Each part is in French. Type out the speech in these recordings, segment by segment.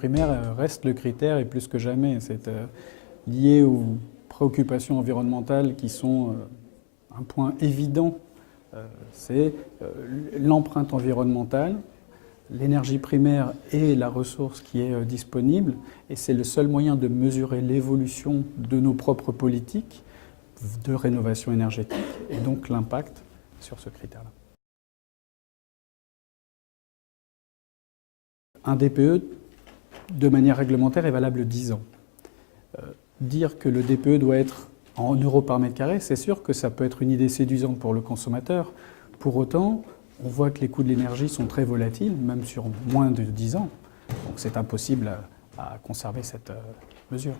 primaire reste le critère et plus que jamais. C'est lié aux préoccupations environnementales qui sont un point évident. C'est l'empreinte environnementale. L'énergie primaire est la ressource qui est disponible et c'est le seul moyen de mesurer l'évolution de nos propres politiques de rénovation énergétique et donc l'impact sur ce critère-là. Un DPE, de manière réglementaire, est valable 10 ans. Dire que le DPE doit être en euros par mètre carré, c'est sûr que ça peut être une idée séduisante pour le consommateur. Pour autant, on voit que les coûts de l'énergie sont très volatiles, même sur moins de 10 ans. Donc c'est impossible à conserver cette mesure.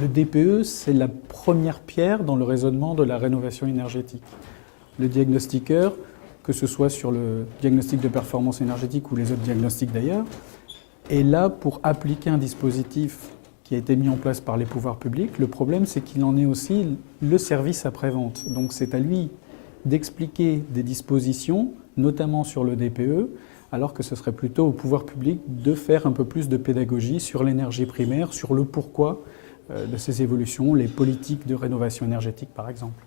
Le DPE, c'est la première pierre dans le raisonnement de la rénovation énergétique. Le diagnostiqueur, que ce soit sur le diagnostic de performance énergétique ou les autres diagnostics d'ailleurs, est là pour appliquer un dispositif qui a été mis en place par les pouvoirs publics. Le problème, c'est qu'il en est aussi le service après-vente. Donc c'est à lui d'expliquer des dispositions, notamment sur le DPE, alors que ce serait plutôt au pouvoir public de faire un peu plus de pédagogie sur l'énergie primaire, sur le pourquoi de ces évolutions, les politiques de rénovation énergétique par exemple.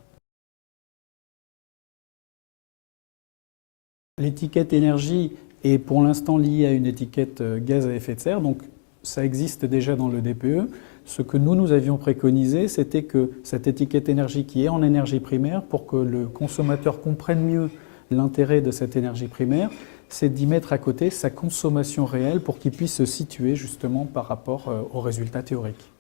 L'étiquette énergie est pour l'instant liée à une étiquette gaz à effet de serre, donc ça existe déjà dans le DPE. Ce que nous avions préconisé, c'était que cette étiquette énergie qui est en énergie primaire, pour que le consommateur comprenne mieux l'intérêt de cette énergie primaire, c'est d'y mettre à côté sa consommation réelle pour qu'il puisse se situer justement par rapport aux résultats théoriques.